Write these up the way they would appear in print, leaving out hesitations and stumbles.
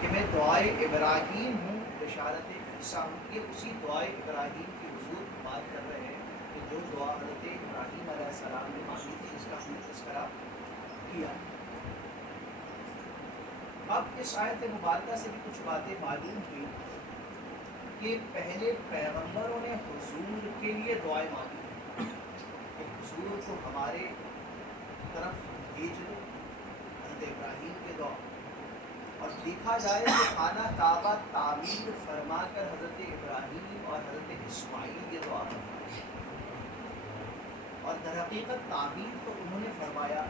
کہ میں دعائے ابراہیم ہوں، بشارت عیسیٰ ہوں. یہ اسی دعائے ابراہیم کی حضور بات کر رہے ہیں کہ جو دعا حضرت ابراہیم علیہ السلام نے مانگی تھی، اس کا ہم نے تذکرہ کیا. اب اس آیت مبارکہ سے بھی کچھ باتیں معلوم ہوئی کہ پہلے پیغمبروں نے حضور کے لیے دعائیں مانگی کہ حضور کو ہمارے طرف بھیج دو، حضرت ابراہیم کے دعا. اور دیکھا جائے تو خانہ کعبہ تعمیر فرما کر حضرت ابراہیم اور حضرت اسماعیل کے دعا فرمائی، اور در حقیقت تعمیر تو انہوں نے فرمایا،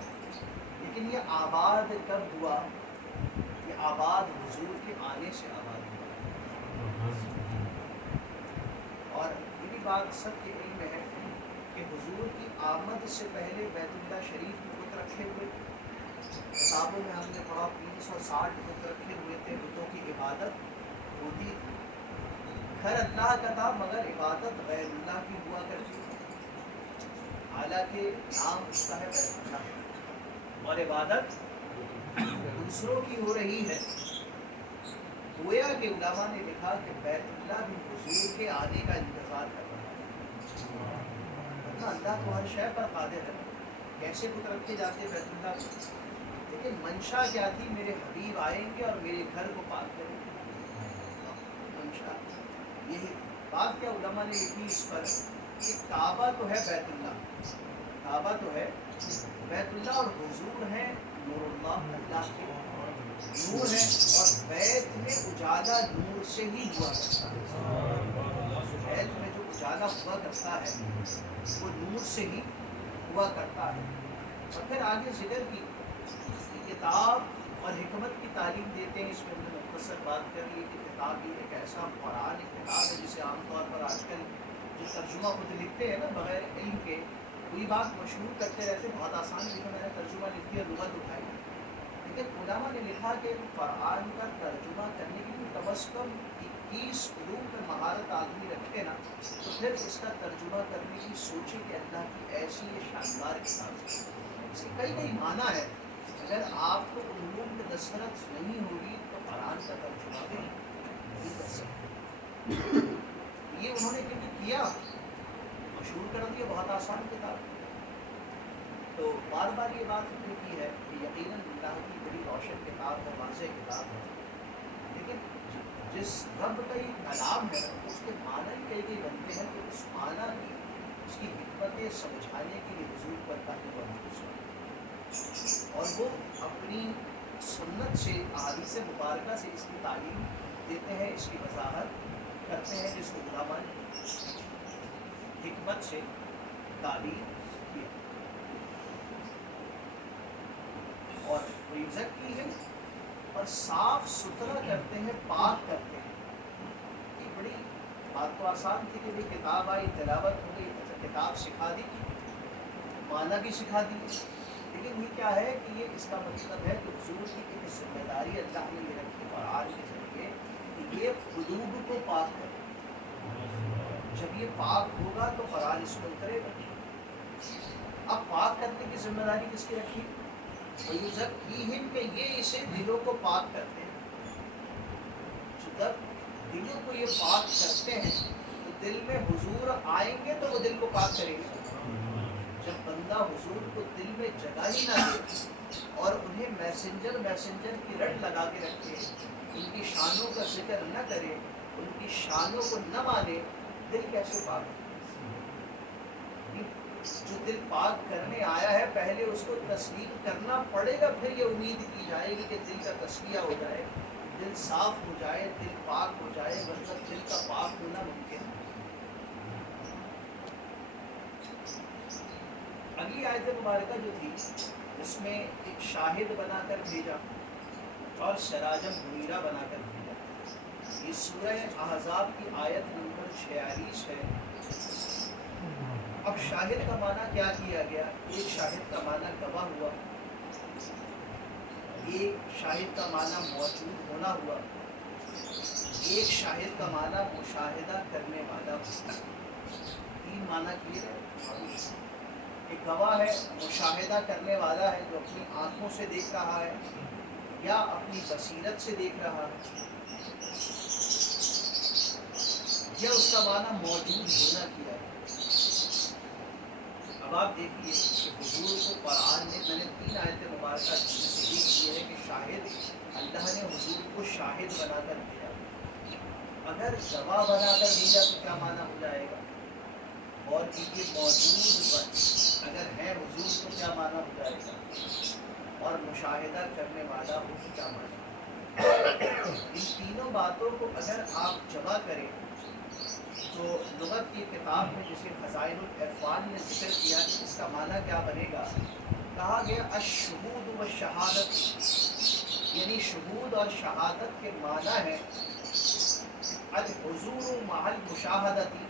لیکن یہ آباد کب ہوا؟ یہ آباد حضور کے آنے سے آباد ہوا. اور یہ بھی بات سب کے علم ہے کہ حضور کی آمد سے پہلے بیت اللہ شریف میں بت رکھے ہوئے، کتابوں میں ہم نے پڑھا 360 بت رکھے ہوئے تھے، بتوں کی عبادت ہوتی تھی. گھر اللہ کا تھا مگر عبادت غیر اللہ کی ہوا کرتی تھی، حالانکہ نام اس کا ہے بیت اللہ اور عبادت دوسروں کی ہو رہی ہے. گویا کہ علماء نے لکھا کہ بیت اللہ بھی حضور کے آنے کا انتظار کر رہا ہے. اللہ تو ہر شے پر قادر ہے، کیسے بت رکھے جاتے بیت اللہ میں، لیکن منشا کیا تھی؟ میرے حبیب آئیں گے اور میرے گھر کو پاک کریں گے. منشا یہی بات کیا علماء نے لکھی اس پر کہ کعبہ تو ہے بیت اللہ، کعبہ تو ہے بیت اللہ، اور حضور ہیں نور اللہ، اللہ کے نور ہے، اور بیت میں اجالا نور سے ہی ہوا کرتا ہے. بیت میں جو اجالا ہوا کرتا ہے وہ نور سے ہی ہوا کرتا ہے. اور پھر آگے ذکر کی کتاب اور حکمت کی تعلیم دیتے ہیں. اس میں ہم نے مختصر بات کر لی کہ کتاب یہ ایک ایسا قرآن کتاب ہے جسے عام طور پر آج کل جو ترجمہ خود لکھتے ہیں نا بغیر علم کے، وہی بات مشہور کرتے رہتے، بہت آسان لکھا، میں نے ترجمہ لکھ دیا، لغت اٹھائی. لیکن علماء نے لکھا کہ قرآن کا ترجمہ کرنے کے لیے کم از کم 21 علوم میں مہارت آدمی رکھے نا، تو پھر اس کا ترجمہ کرنے کی سوچے کہ اللہ کی ایسی یہ شاندار کتاب ہے. اس کے کئی کئی معنی ہے. اگر آپ کو علوم کی دسترس نہیں ہوگی تو قرآن کا ترجمہ بھی نہیں کر سکتے. یہ انہوں نے کیا مشہور کر دیا، بہت آسان کتاب. تو بار بار یہ بات ہم نے کی ہے کہ یقیناً اللہ کی بڑی روشن کتاب ہے، واضح کتاب ہے، لیکن جس رب کا یہ کلام ہے اس کے معنی کئی کئی بنتے ہیں، تو اس معنی کی اس کی حکمتیں سمجھانے کے لیے حضور پر کافی بہت اور وہ اپنی سنت سے، احادیث مبارکہ سے اس کی تعلیم دیتے ہیں، اس کی وضاحت کرتے ہیں، جس کو علماء نے حکمت سے تعلیم کیا. اور عزت کی ہے اور صاف ستھرا کرتے ہیں، پاک کرتے ہیں. یہ بڑی بات تو آسان تھی کہ کتاب آئی، تلاوت ہو گئی، کتاب سکھا دی، معنی بھی سکھا دی. لیکن یہ کیا ہے کہ یہ اس کا مطلب ہے کہ حضور کی ایک ذمہ داری اللہ نے یہ رکھی قرآن کے ذریعے کہ یہ قلوب کو پاک کرے. جب یہ پاک ہوگا تو قرآن اس کو اترے گا. اب پاک کرنے کی ذمہ داری کس کی رکھی؟ وَيُزَكِّيهِمْ کہ یہ اسے دلوں کو پاک کرتے ہیں. جب دلوں کو یہ پاک کرتے ہیں تو دل میں حضور آئیں گے تو وہ دل کو پاک کریں گے. جب بندہ حضور کو دل میں جگہ ہی نہ دے اور انہیں میسنجر کی رٹ لگا کے رکھے، ان کی شانوں کا ذکر نہ کرے، ان کی شانوں کو نہ مانے، دل کیسے پاک ہو؟ جو دل پاک کرنے آیا ہے پہلے اس کو تسلیم کرنا پڑے گا، پھر یہ امید کی جائے گی کہ دل کا تسلیہ ہو جائے، دل صاف ہو جائے، دل پاک ہو جائے، مطلب دل کا پاک ہونا ممکن ہے. اگلی آیت مبارکہ جو تھی اس میں ایک شاہد بنا کر بھیجا اور سراجم منیرہ بنا کر بھیجا. یہ سورہ احزاب کی آیت نمبر 46 ہے. اب شاہد کا معنی کیا کیا گیا؟ ایک شاہد کا معنی گواہ ہوا، ایک شاہد کا معنی موجود ہونا ہوا، ایک شاہد کا معنی مشاہدہ کرنے والا ہوا. تین معنی کیے گئے. ایک گواہ ہے، مشاہدہ کرنے والا ہے جو اپنی آنکھوں سے دیکھ رہا ہے، یا اپنی بصیرت سے دیکھ رہا ہے، یا اس کا معنی موجود ہونا کیا ہے۔ اب آپ دیکھیے کہ حضور کو قرآن نے، میں نے 3 آیت مبارکہ جن سے ایک یہ ہے کہ شاہد، اللہ نے حضور کو شاہد بنا کر بھیجا، اگر گواہ بنا کر بھیجا تو کیا معنی ہو جائے گا؟ اور کیونکہ موجود اگر ہے حضور تو کیا معنی ہو جائے گا؟ اور مشاہدہ کرنے والا ہو تو کیا معنی؟ ان تینوں باتوں کو اگر آپ جمع کریں تو لغت کی کتاب میں جسے فضائل العرفان نے ذکر کیا کہ اس کا معنی کیا بنے گا، کہا گیا الشہود و شہادت، یعنی شہود اور شہادت کے معنی ہے الحضور مع المشاہدتی،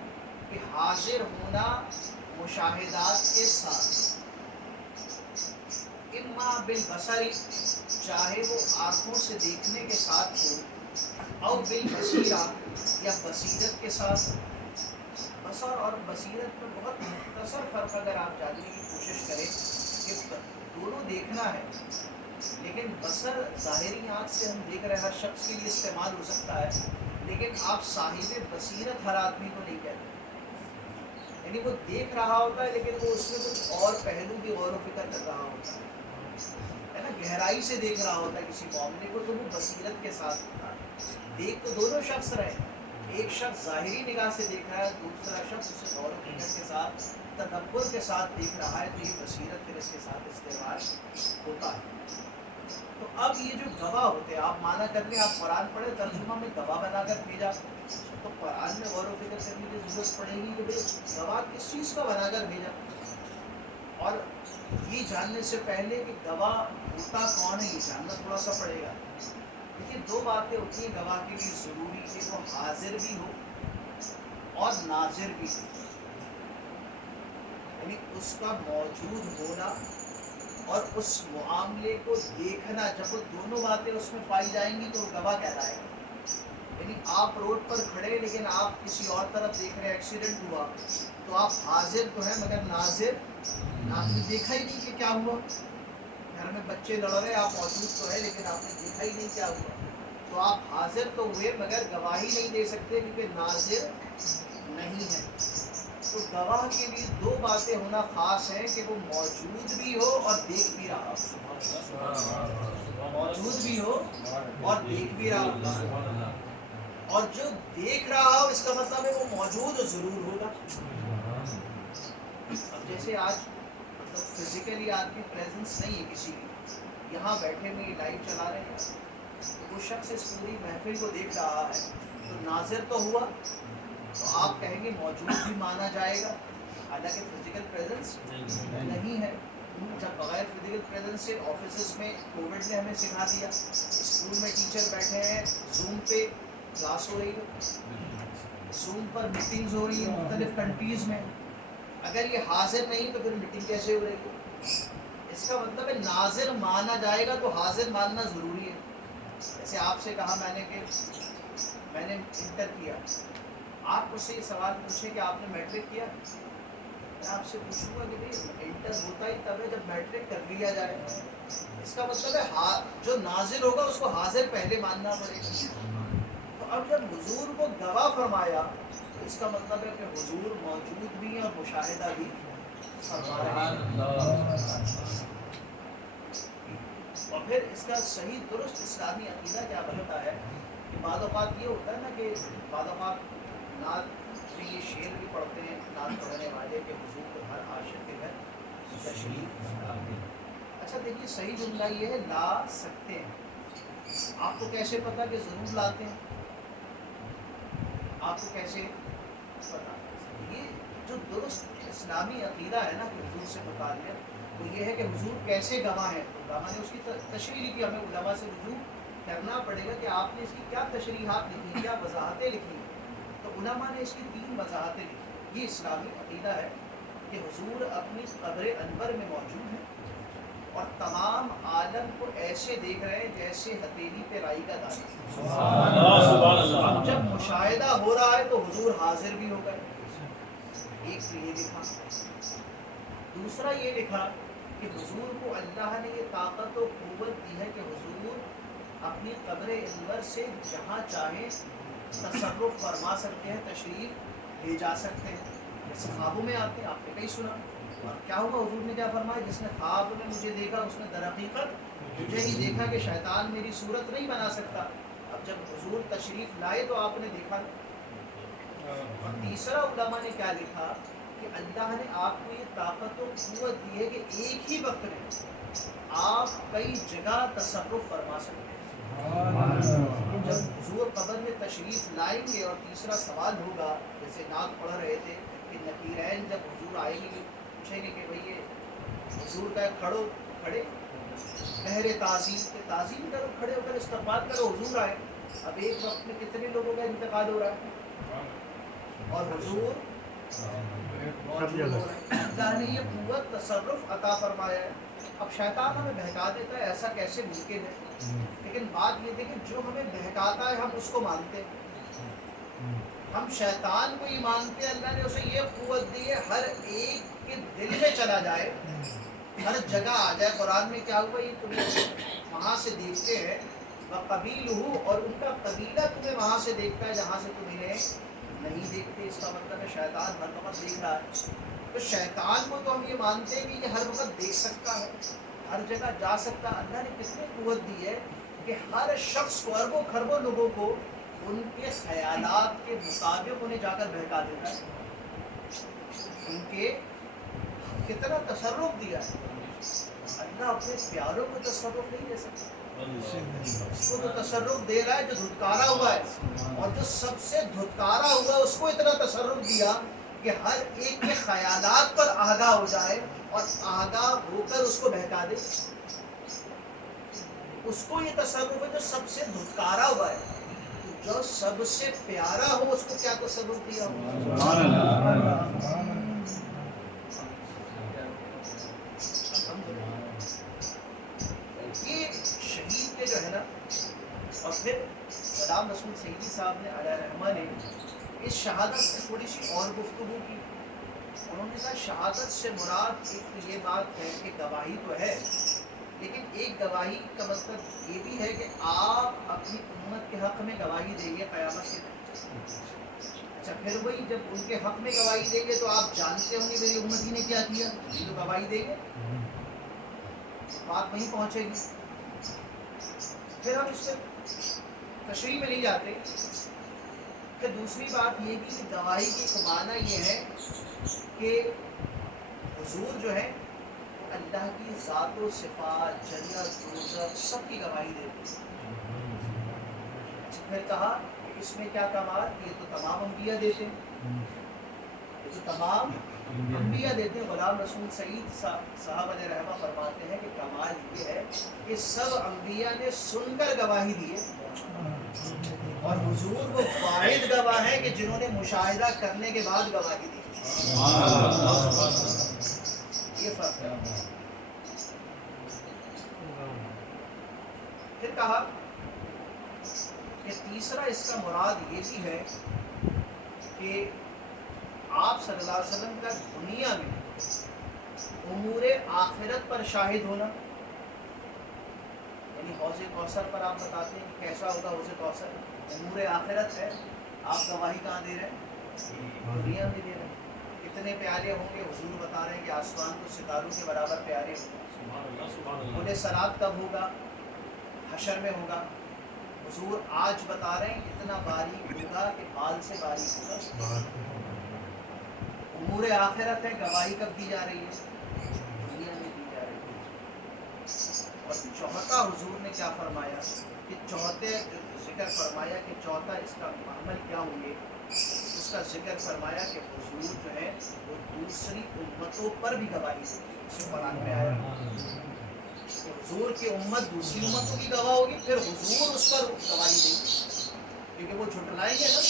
کہ حاضر ہونا مشاہدات کے ساتھ، اما بالبصری، چاہے وہ آنکھوں سے دیکھنے کے ساتھ ہو، او بالبصیرہ، یا بصیرت کے ساتھ۔ بصر اور بصیرت میں بہت مختصر فرق اگر آپ جاننے کی کوشش کریں کہ دونوں دیکھنا ہے، لیکن بصر ظاہری آنکھ سے ہم دیکھ رہے ہیں، ہر شخص کے لیے استعمال ہو سکتا ہے، لیکن آپ صاحب بصیرت ہر آدمی کو نہیں کہتے، یعنی وہ دیکھ رہا ہوتا ہے لیکن وہ اس میں کچھ اور پہلو کی غور و فکر کر رہا ہوتا ہے نا، گہرائی سے دیکھ رہا ہوتا ہے کسی معاملے کو، تو وہ بصیرت کے ساتھ ہوتا ہے۔ دیکھ تو دونوں شخص رہے، ایک شخص ظاہری نگاہ سے دیکھ رہا ہے، دوسرا شخص اسے غور و فکر کے ساتھ، تدبر کے ساتھ دیکھ رہا ہے، تو یہ بصیرت پھر اس کے ساتھ استعمال ہوتا ہے۔ تو اب یہ جو گواہ ہوتے ہیں، آپ مانا کر لیں، آپ قرآن پڑھیں، ترجمہ میں گواہ بنا کر بھیجا، تو قرآن میں غور و فکر کرنے کی ضرورت پڑے گی کہ بھئی گواہ کس چیز کا بنا کر بھیجا، اور یہ جاننے سے پہلے کہ گواہ ہوتا کون ہے یہ جاننا تھوڑا سا پڑے گا۔ لیکن 2 باتیں ہوتی ہیں گواہ کے لیے ضروری، کہ وہ حاضر بھی ہو اور ناظر بھی ہو، یعنی اس کا موجود ہونا اور اس معاملے کو دیکھنا، جب وہ دونوں باتیں اس میں پائی جائیں گی تو وہ گواہ کہلائے گا۔ یعنی آپ روڈ پر کھڑے لیکن آپ کسی اور طرف دیکھ رہے ہیں، ایکسیڈنٹ ہوا، تو آپ حاضر تو ہیں مگر ناظر، آپ نے دیکھا ہی نہیں کہ کیا ہوا، گھر میں بچے لڑ رہے، آپ موجود تو ہے لیکن آپ نے دیکھا ہی نہیں کیا ہوا، تو آپ حاضر تو ہوئے مگر گواہی نہیں دے سکتے کیونکہ ناظر نہیں ہے۔ تو گواہ کے لیے 2 باتیں ہونا خاص ہے، کہ وہ موجود بھی ہو اور دیکھ بھی رہا ہو، موجود بھی ہو اور دیکھ بھی رہا ہو، اور جو دیکھ رہا ہو اس کا مطلب ہے وہ موجود ضرور ہوگا۔ اب جیسے آج فزیکلی آدمی پریزنس نہیں ہے کسی کی، یہاں بیٹھے میں یہ لائیو چلا رہے ہیں، تو وہ شخص اس پوری محفل کو دیکھ رہا ہے، تو ناظر تو ہوا، تو آپ کہیں گے موجود بھی مانا جائے گا، حالانکہ فزیکل پریزنس نہیں ہے۔ جب بغیر فزیکل پریزنس سے آفیسز میں کووڈ نے ہمیں سکھا دیا، اسکول میں ٹیچر بیٹھے ہیں، زوم پہ کلاس ہو رہی ہے، زوم پر میٹنگز ہو رہی ہیں مختلف کنٹریز میں، اگر یہ حاضر نہیں تو پھر میٹنگ کیسے ہو رہی ہے؟ اس کا مطلب ہے ناظر مانا جائے گا تو حاضر ماننا ضروری ہے۔ جیسے آپ سے کہا میں نے کہ میں نے انٹر کیا، آپ مجھ سے یہ سوال پوچھیں کہ آپ نے میٹرک کیا، میں آپ سے پوچھوں گا کہ بھئی انٹر ہوتا ہی تب ہے جب میٹرک کر لیا جائے، اس کا مطلب ہے جو ناظر ہوگا اس کو حاضر پہلے ماننا پڑے گا۔ تو اب جب حضور کو گواہ فرمایا تو اس کا مطلب ہے کہ حضور موجود بھی ہیں اور مشاہدہ بھی فرما رہے ہیں۔ اور پھر اس کا صحیح درست اسلامی عقیدہ کیا بنتا ہے کہ بعض اوقات یہ ہوتا ہے نا کہ بعض اوقات نعت میں یہ شعر بھی پڑھتے ہیں نعت پڑھنے والے کہ حضور کو ہر عاشق کے گھر تشریف لاتے ہیں۔ اچھا دیکھیے صحیح جملہ یہ ہے لا سکتے ہیں، آپ کو کیسے پتا کہ ضرور لاتے ہیں؟ آپ کو کیسے پتا؟ یہ جو درست اسلامی عقیدہ ہے نا کہ حضور سے متعلق، وہ یہ ہے کہ حضور کیسے گواہ ہیں۔ علماء نے اس کی تشریح لکھی، ہمیں علماء سے رجوع کرنا پڑے گا کہ آپ نے اس کی کیا تشریحات لکھی، کیا وضاحتیں لکھی ہیں۔ تو علماء نے اس کی 3 وضاحتیں لکھی۔ یہ اسلامی عقیدہ ہے کہ حضور اپنی قبر انور میں موجود ہیں اور تمام عالم کو ایسے دیکھ رہے ہیں جیسے ہتھیلی پہ رائی کا دانہ۔ اب جب مشاہدہ ہو رہا ہے تو حضور حاضر بھی ہو گئے، ایک تو یہ لکھا۔ دوسرا یہ لکھا کہ حضور کو اللہ نے یہ طاقت و قوت دی ہے کہ حضور اپنی قبر انور سے جہاں چاہیں تصرف فرما سکتے ہیں، تشریف لے جا سکتے ہیں. جیسے خوابوں میں آتے ہیں، آپ نے کہیں سنا. اور کیا ہوا، حضور نے کیا فرمایا، جس نے خواب میں مجھے دیکھا اس نے در حقیقت مجھے ہی دیکھا کہ شیطان میری صورت نہیں بنا سکتا. اب جب حضور تشریف لائے تو آپ نے دیکھا. اور تیسرا علماء نے کیا لکھا کہ اللہ نے آپ کو یہ طاقت و قوت دی ہے کہ ایک ہی وقت میں آپ کئی جگہ تصرف فرما سکتے ہیں. جب حضور قبر میں تشریف لائیں گے اور تیسرا سوال ہوگا، جیسے نعت پڑھ رہے تھے کہ نقیرین جب حضور آئیں گے پوچھیں گے کہ بھئی یہ حضور کا کھڑو کھڑے بہر تعظیم کے تعظیم کرو، کھڑے ہو کر استقبال کرو، حضور آئے. اب ایک وقت میں کتنے لوگوں کا انتقال ہو رہا ہے اور حضور موجود ہو رہے ہیں. اللہ نے یہ قوت تصرف عطا فرمایا ہے. اب شیطان ہمیں بہکا دیتا ہے، ایسا کیسے ممکن ہے؟ لیکن بات یہ تھی کہ جو ہمیں بہکاتا ہے ہم اس کو مانتے ہیں. ہم شیطان کو ہی مانتے ہیں. اللہ نے اسے یہ قوت دی ہے ہر ایک کے دل میں چلا جائے، ہر جگہ آ جائے. قرآن میں کیا ہوا، یہ تمہیں وہاں سے دیکھتے ہیں وَقَبِيلُهُ، اور ان کا قبیلہ تمہیں وہاں سے دیکھتا ہے جہاں سے تم انہیں نہیں دیکھتے. اس کا مطلب ہے شیطان ہر وقت دیکھ رہا ہے. تو شیطان کو تو ہم یہ مانتے ہیں کہ یہ ہر وقت دیکھ سکتا ہے، ہر جگہ جا سکتا. اللہ نے کتنی قوت دی ہے کہ ہر شخص کو، اربوں خربوں لوگوں کو ان کے خیالات کے مطابق انہیں جا کر بہکا دیتا ہے. ان کے کتنا تصرف دیا ہے. اللہ اپنے پیاروں کو تصرف نہیں دے سکتا، اس کو تو تصرف دے رہا ہے جو دھتکارا ہوا ہے. اور جو سب سے دھتکارا ہوا ہے اس کو اتنا تصرف دیا کہ ہر ایک کے خیالات پر آگاہ ہو جائے اور آگاہ ہو کر اس کو بہکا دے. اس کو یہ تصرف ہے جو سب سے دھتکارا ہوا ہے. جو سب سے پیارا ہو اس کو کیا تصرف دیا ہو. یہ شہید کے جو ہے نا، اور پھر غلام رسول سعیدی صاحب نے علیہ رحمہ نے اس شہادت سے تھوڑی سی اور گفتگو کی. انہوں نے کہا شہادت سے مراد ایک تو یہ بات ہے کہ گواہی تو ہے، لیکن ایک گواہی کا مطلب یہ بھی ہے کہ آپ اپنی امت کے حق میں گواہی دیں گے قیامت کے دن. اچھا پھر وہی جب ان کے حق میں گواہی دیں گے تو آپ جانتے ہوں گے میری امتی نے کیا کیا، یہ تو گواہی دیں گے، بات وہیں پہنچے گی. پھر ہم اس سے تشریح میں نہیں جاتے. پھر دوسری بات یہ بھی کہ گواہی کی معنی یہ ہے کہ حضور جو ہے اللہ کی ذات و صفات، جنت دوزخ سب کی گواہی دیتے ہیں. پھر کہا کہ اس میں کیا کمال، یہ تو تمام انبیاء دیتے ہیں، یہ تو تمام انبیاء دیتے ہیں. غلام رسول سعید صاحب علیہ رحمہ فرماتے ہیں کہ کمال یہ ہے کہ سب انبیاء نے سن کر گواہی دی ہے اور حضور وہ واحد گواہ ہے کہ جنہوں نے مشاہدہ کرنے کے بعد گواہی دی. یہ فرق ہے. پھر کہا کہ تیسرا اس کا مراد یہ بھی ہے کہ آپ صلی اللہ علیہ وسلم کا دنیا میں امور آخرت پر شاہد ہونا. یعنی حوض کوثر پر آپ بتاتے ہیں کہ کیسا ہوگا حوض کوثر، امور آخرت ہے. آپ گواہی کہاں دے رہے ہیں؟ دنیا میں دے رہے ہیں. کتنے پیارے ہوں گے، حضور بتا رہے ہیں کہ آسمان کو ستاروں کے برابر پیارے ہوں گے. سرات کب ہوگا؟ حشر میں ہوگا. حضور آج بتا رہے ہیں اتنا باریک ہوگا کہ بال سے باریک ہوگا. امور آخرت ہے. گواہی کب دی جا رہی ہے؟ دنیا میں دی جا رہی ہے. اور چوتھا حضور نے کیا فرمایا کہ چوتھے ذکر فرمایا کہ چوتھا اس کا عمل کیا ہوں گے، اس کا ذکر فرمایا کہ حضور جو ہے وہ دوسری امتوں پر بھی گواہی دے گی. اس قرآن میں آیا کہ حضور کی امت دوسری امتوں کی گواہ ہوگی، پھر حضور اس پر گواہی دیں گے. کیونکہ وہ جھٹلائیں گے نا،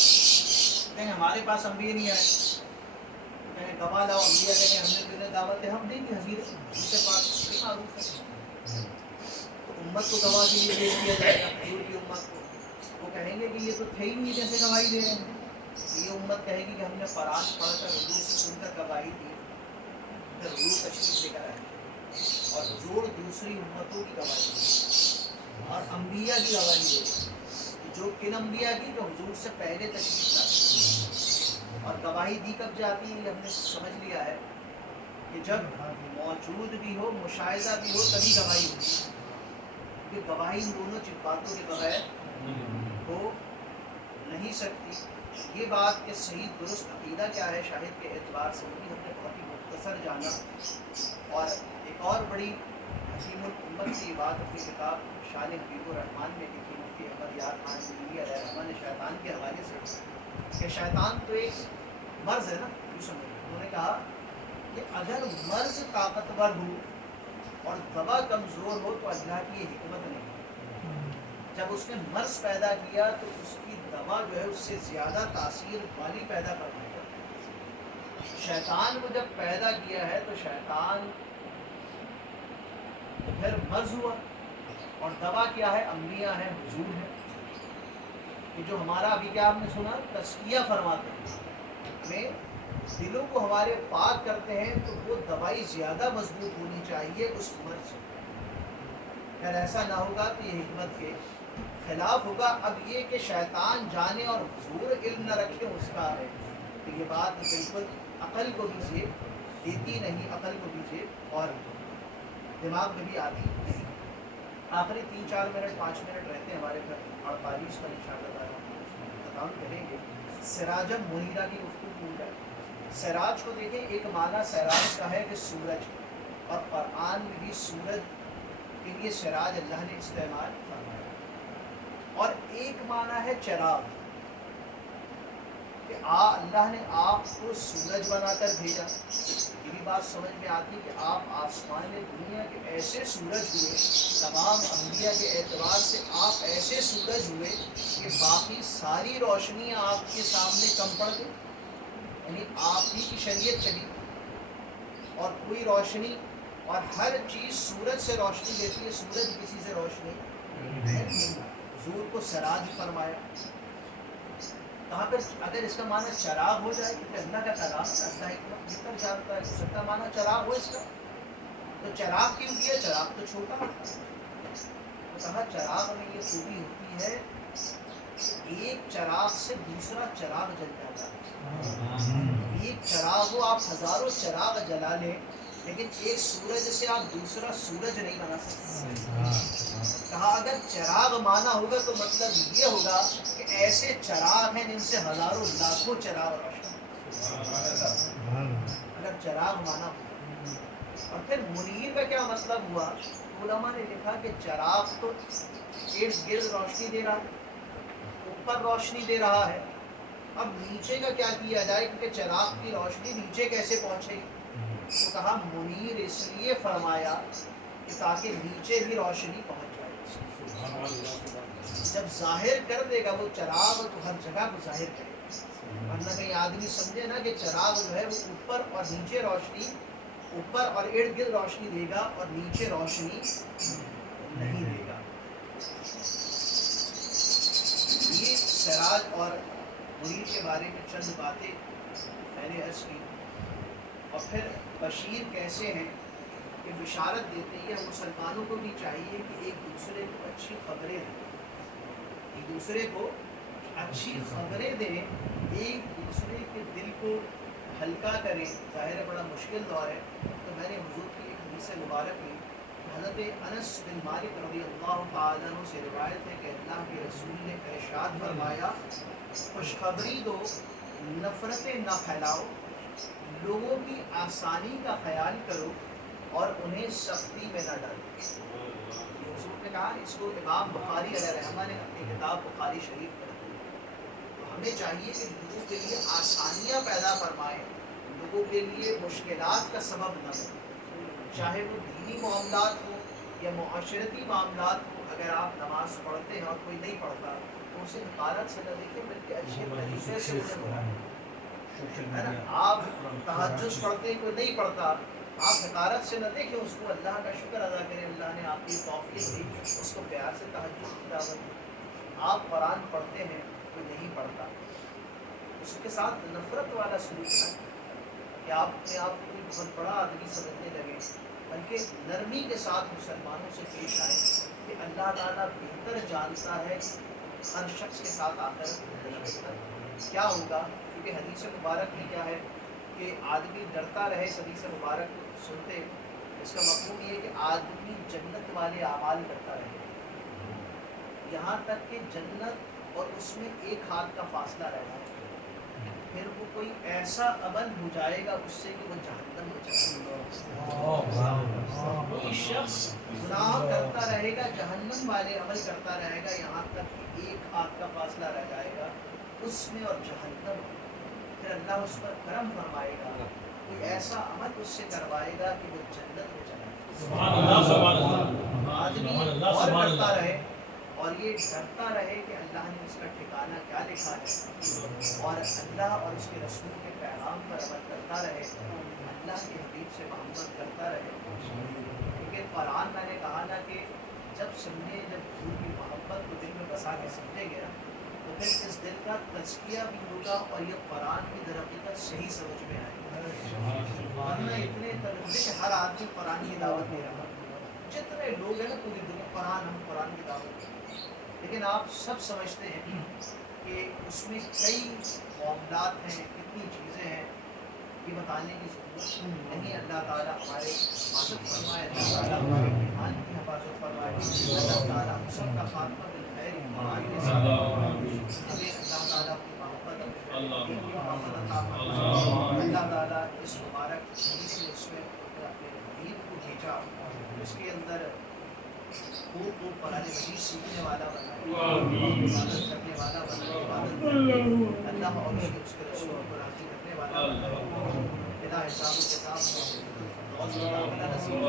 کہیں ہمارے پاس انبیاء نہیں آئے، کہیں گواہ لاؤ. انبیاء کہیں ہم نے تمہیں دعوت ہے، ہم دیں گے حضیر، اس سے بات بڑی معروف ہے. تو امت کو گواہ کے لیے پیش کیا جائے گا، حضور کی امت کو. وہ کہیں گے کہ یہ تو تھے ہی نہیں جیسے گواہی دے رہے ہیں. یہ امت کہے گی کہ ہم نے قرآن پڑھ کر حضور سے سن کر گواہی دی، پھر حضور تشریف لے کر آئے. اور حضور دوسری امتوں کی گواہی دے اور انبیاء کی گواہی دے، جو کن انبیاء کی جو حضور سے پہلے تشریف لاتے، اور گواہی دی کب جاتی ہے یہ ہم نے سمجھ لیا ہے کہ جب موجود بھی ہو مشاہدہ بھی ہو تبھی گواہی ہوتی ہے، کہ گواہی ان دونوں باتوں کے بغیر ہو نہیں سکتی۔ یہ بات کہ صحیح درست عقیدہ کیا ہے شاہد کے اعتبار سے بھی ہم نے بہت ہی مختصر جانا، اور ایک اور بڑی حکیم الامت کی بات اپنی کتاب شان حبیب الرحمان میں لکھی مفتی احمد یار خان علیہ الرحمٰن نے شیطان کے حوالے سے کہ شیطان تو ایک مرض ہے نا، یوں سمجھیں انہوں نے کہا کہ اگر مرض طاقتور ہو اور دوا کمزور ہو تو اللہ کی یہ حکمت نہیں، جب اس نے مرض پیدا کیا تو اس کی دوا جو ہے اس سے زیادہ تاثیر والی پیدا کرنا ہے۔ شیطان کو جب پیدا کیا ہے تو شیطان تو پھر مرض ہوا، اور دوا کیا ہے؟ انبیاء ہے، حضور ہے، کہ جو ہمارا ابھی کیا آپ نے سنا تزکیہ فرماتے ہیں، ہمیں دلوں کو ہمارے پاک کرتے ہیں تو وہ دوائی زیادہ مضبوط ہونی چاہیے اس مرض سے، اگر ایسا نہ ہوگا تو یہ حکمت کے خلاف ہوگا۔ اب یہ کہ شیطان جانے اور حضور علم نہ رکھے اس کا ہے، تو یہ بات بالکل عقل کو بھی زیب دیتی نہیں، عقل کو بھی زیب اور دماغ میں بھی آتی نہیں۔ آخری 3-4 منٹ 5 منٹ رہتے ہیں ہمارے گھر، 48 پر انشاءاللہ ختم کریں گے۔ سراجم منیرہ کی گفتگو پورا ہے۔ سراج کو دیکھیں، ایک معنی سراج کا ہے کہ سورج، اور قرآن میں بھی سورج کے لیے سراج اللہ نے استعمال فرمایا، اور ایک معنی ہے چراغ، کہ اللہ نے آپ کو سورج بنا کر بھیجا۔ یہ بھی بات سمجھ میں آتی کہ آپ آسمان دنیا کے ایسے سورج ہوئے، تمام انبیاء کے اعتبار سے آپ ایسے سورج ہوئے کہ باقی ساری روشنیاں آپ کے سامنے کم پڑ گئی، یعنی آپ ہی کی شریعت چلی، اور کوئی روشنی، اور ہر چیز سورج سے روشنی دیتی ہے، سورج کسی سے روشنی نہیں۔ حضور کو سراج فرمایا، کہاں پر اگر اس کا معنی چراغ ہو جائے کہ اللہ کا کلام اللہ حکمت جتنا جانتا ہے، ہو سکتا معنی چراغ ہو اس کا، تو چراغ کیوں کیا؟ چراغ تو چھوٹا ہوتا ہے، تو کہا چراغ میں یہ خوبی ہوتی ہے کہ ایک چراغ سے دوسرا چراغ جل جاتا ہے۔ ایک چراغ ہو، آپ ہزاروں چراغ جلا لیں لیکن ایک سورج سے آپ دوسرا سورج نہیں بنا سکتے۔ کہا اگر چراغ مانا ہوگا تو مطلب یہ ہوگا کہ ایسے چراغ ہیں جن سے ہزاروں لاکھوں چراغ روشن، اگر چراغ مانا ہوگا۔ اور پھر منیر کا کیا مطلب ہوا؟ علماء نے لکھا کہ چراغ تو ارد گرد روشنی دے رہا ہے، اوپر روشنی دے رہا ہے، اب نیچے کا کیا کیا جائے، کیونکہ چراغ کی روشنی نیچے کیسے پہنچے گی؟ تو کہا منیر اس لیے فرمایا کہ تاکہ نیچے بھی روشنی پہنچ جائے۔ جب ظاہر کر دے گا وہ چراغ تو ہر جگہ کو ظاہر کرے گا، ورنہ کہیں آدمی سمجھے نا کہ چراغ جو ہے وہ اوپر اور نیچے روشنی، اوپر اور ارد گرد روشنی دے گا اور نیچے روشنی نہیں دے گا۔ یہ سراج اور منیر کے بارے میں چند باتیں میں نے عرض کی، اور پھر بشیر کیسے ہیں کہ بشارت دیتے ہیں۔ مسلمانوں کو بھی چاہیے کہ ایک دوسرے کو اچھی خبریں دیں، ایک دوسرے کو اچھی خبریں دیں، ایک دوسرے کے دل کو ہلکا کریں۔ ظاہر ہے بڑا مشکل دور ہے، تو میں نے حضور کی ایک حدیث مبارک لی، حضرت انس بن مالک رضی اللہ تعالیٰ عنہ سے روایت ہے کہ اللہ کے رسول نے ارشاد فرمایا، خوشخبری دو، نفرتیں نہ پھیلاؤ، لوگوں کی آسانی کا خیال کرو اور انہیں سختی میں نہ ڈالو۔ حضور نے کہا، اس کو امام بخاری علیہ رحمہ نے اپنی کتاب بخاری شریف میں رکھی۔ تو ہمیں چاہیے کہ لوگوں کے لیے آسانیاں پیدا فرمائیں، لوگوں کے لیے مشکلات کا سبب نہ بنیں، چاہے وہ دینی معاملات ہوں یا معاشرتی معاملات ہوں۔ اگر آپ نماز پڑھتے ہیں اور کوئی نہیں پڑھتا تو اسے حقارت سے نہ دیکھیں بلکہ اچھے طریقے سے اسے بلائیں، ہے نا؟ آپ تہجد پڑھتے ہیں، کوئی نہیں پڑھتا، آپ حقارت سے نہ دیکھیں اس کو، اللہ کا شکر ادا کریں، اللہ نے آپ کی توفیق دی، اس کو پیار سے تہجد کی دعوت دی۔ آپ قرآن پڑھتے ہیں، کوئی نہیں پڑھتا، اس کے ساتھ نفرت والا سلوک نہ کہ آپ اپنے آپ کو کوئی بہت بڑا آدمی سمجھنے لگے، بلکہ نرمی کے ساتھ مسلمانوں سے پیش آئے کہ اللہ تعالیٰ بہتر جانتا ہے ہر شخص کے ساتھ آ کر کیا ہوگا. کیونکہ حدیث مبارک میں کیا ہے کہ آدمی ڈرتا رہے. حدیث مبارک سنتے اس کا مفہوم یہ ہے کہ آدمی جنت والے اعمال کرتا رہے یہاں تک کہ جنت اور اس میں ایک ہاتھ کا فاصلہ رہ جائے. پھر وہ کوئی ایسا عمل ہو جائے گا اس سے کہ وہ جہنم میں چلا جائے. کوئی شخص گناہ کرتا رہے گا, جہنم والے عمل کرتا رہے گا یہاں تک کہ ایک ہاتھ کا فاصلہ رہ جائے گا اس میں اور جہنم. پھر اللہ اس پر کرم فرمائے گا, کوئی ایسا عمل اس سے کروائے گا کہ وہ جنت میں چلا جائے. آدمی اور کرتا رہے اور یہ ڈرتا رہے کہ اللہ نے اس کا ٹھکانہ کیا لکھا ہے, اور اللہ اور اس کے رسول کے پیغام پر عمل کرتا رہے, اللہ کے حبیب سے محبت کرتا رہے. کیونکہ قرآن میں نے کہا نا کہ جب حضور کی محبت کو دل میں بسا کے سمجھیں گے نا تو پھر اس دل کا تزکیہ بھی ہوگا اور یہ قرآن کی در حقیقت صحیح سمجھ میں آئے گا. ورنہ اتنے کہ ہر آدمی قرآن کی دعوت دے رہا, جتنے لوگ ہیں نا پوری دنیا قرآن, ہم قرآن کی دعوت دیں, لیکن آپ سب سمجھتے ہیں کہ اس میں کئی معاملات ہیں, کتنی چیزیں ہیں, یہ بتانے کی ضرورت نہیں. اللہ تعالیٰ ہمارے حفاظت فرمائے, اللہ تعالیٰ ہمارے ایمان کی حفاظت فرمائے, اللہ تعالیٰ ہم سب کا خاتمہ بالخیر ایمان کے ساتھ ہمیں اللہ تعالیٰ کی محبت کی محبت عطا فرمائے. اللہ تعالیٰ اس مبارک اس میں اپنے حبیب کو بھیجا, اس کے اندر خوب قرآن مجید سیکھنے والا بنائے, عبادت کرنے والا بنائے, عبادت کرنے اللہ اور اس کے رسول کو راضی کرنے والا بنائے. بلا حساب و کتاب اور نصیب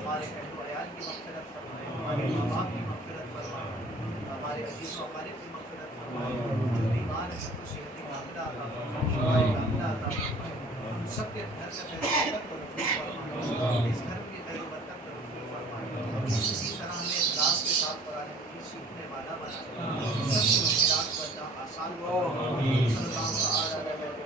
ہمارے اہل و عیال کی مغفرت فرمائے, ہمارے ماں باپ کی مغفرت فرمائے, ہمارے عزیز و اقارب کی مغفرت فرمائے, جو بیمار ہے سب کو صحت کاملہ عطا فرمائے, شفاء کاملہ عطا فرمائے, ہم سب کے گھر سے خیر و برکت کو نصیب فرمائے, اس گھر کی خیر و برکت کو نصیب فرمائے. اسی طرح ہمیں اخلاص کے ساتھ قرآن مجید سیکھنے والا بنائے, سب کی مشکلات کو اللہ آسان فرمائے. صلی اللہ تعالیٰ علیہ وسلم.